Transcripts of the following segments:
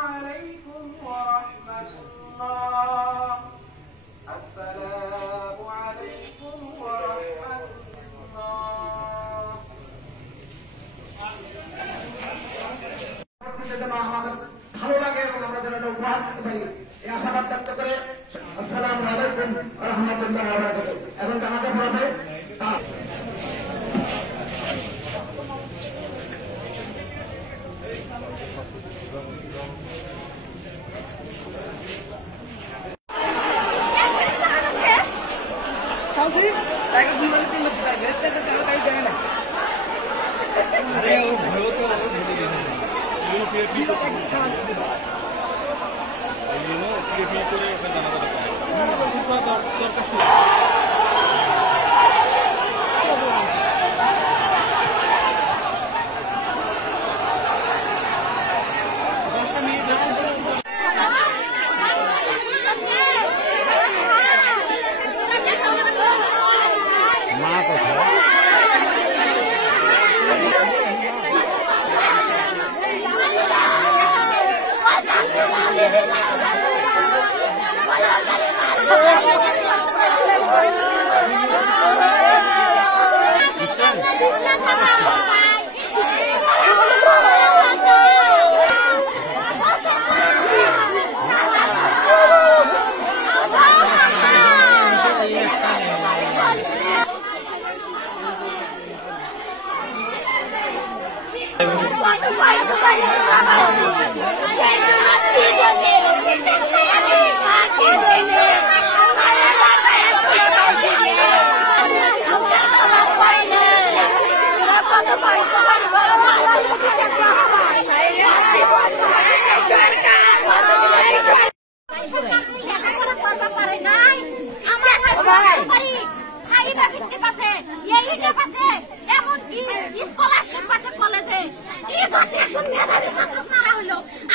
عليكم ورحمة الله السلام عليكم ورحمة الله ভালো লাগে এবং আমরা যেন উপহার দিতে পারি এই আশাবাদ ব্যক্ত করে আসসালামু আলাইকুম ওয়া রাহমাতুল্লাহি ওয়া বারাকাতুহু এবং জানাজা পড়াবে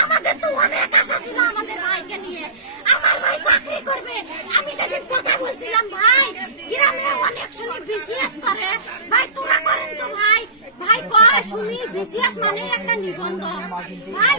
আমাদের তো অনেক আশা ছিল আমাদের ভাইকে নিয়ে। আমার ভাই চাকরি করবে, আমি সেদিন কথা বলছিলাম ভাই গ্রামে অনেক শুনি বিসিএস করে, ভাই তোরা করেন তো ভাই, ভাই করে শুনি বিসিএস মানে একটা নিবন্ধন, ভাই